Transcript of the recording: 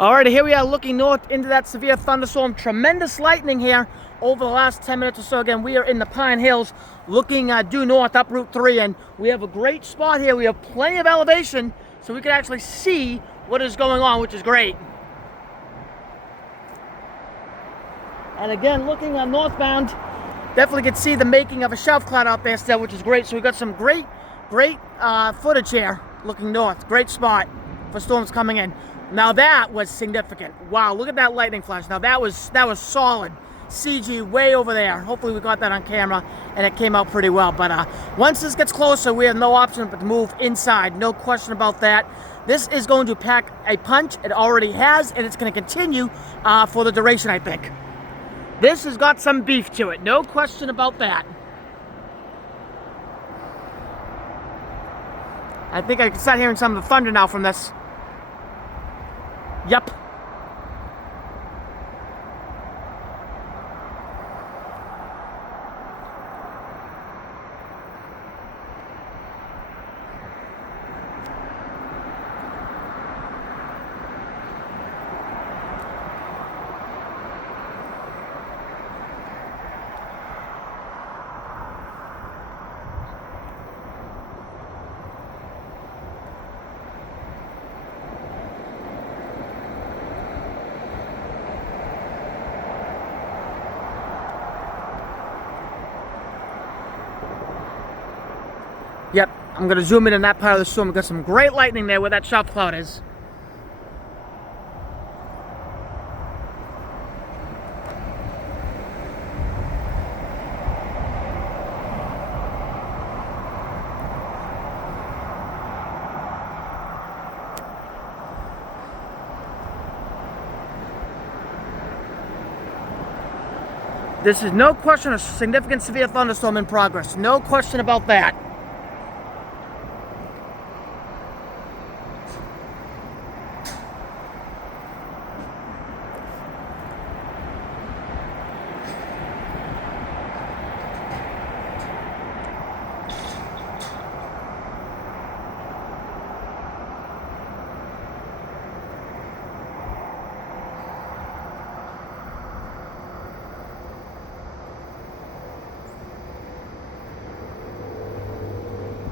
Alrighty, here we are looking north into that severe thunderstorm. Tremendous lightning here over the last 10 minutes or so. Again, we are in the Pine Hills looking due north up Route 3, and we have a great spot here. We have plenty of elevation so we can actually see what is going on, which is great. And again, looking northbound, definitely can see the making of a shelf cloud out there still, which is great. So we got some great footage here looking north. Great spot for storms coming in. Now that was significant. Wow, look at that lightning flash. Now that was solid. CG way over there. Hopefully we got that on camera and it came out pretty well. But once this gets closer, we have no option but to move inside. No question about that. This is going to pack a punch. It already has, and it's going to continue for the duration, I think. This has got some beef to it. No question about that. I think I can start hearing some of the thunder now from this. Yep. Yep, I'm going to zoom in on that part of the storm. We've got some great lightning there where that shelf cloud is. This is no question a significant severe thunderstorm in progress. No question about that.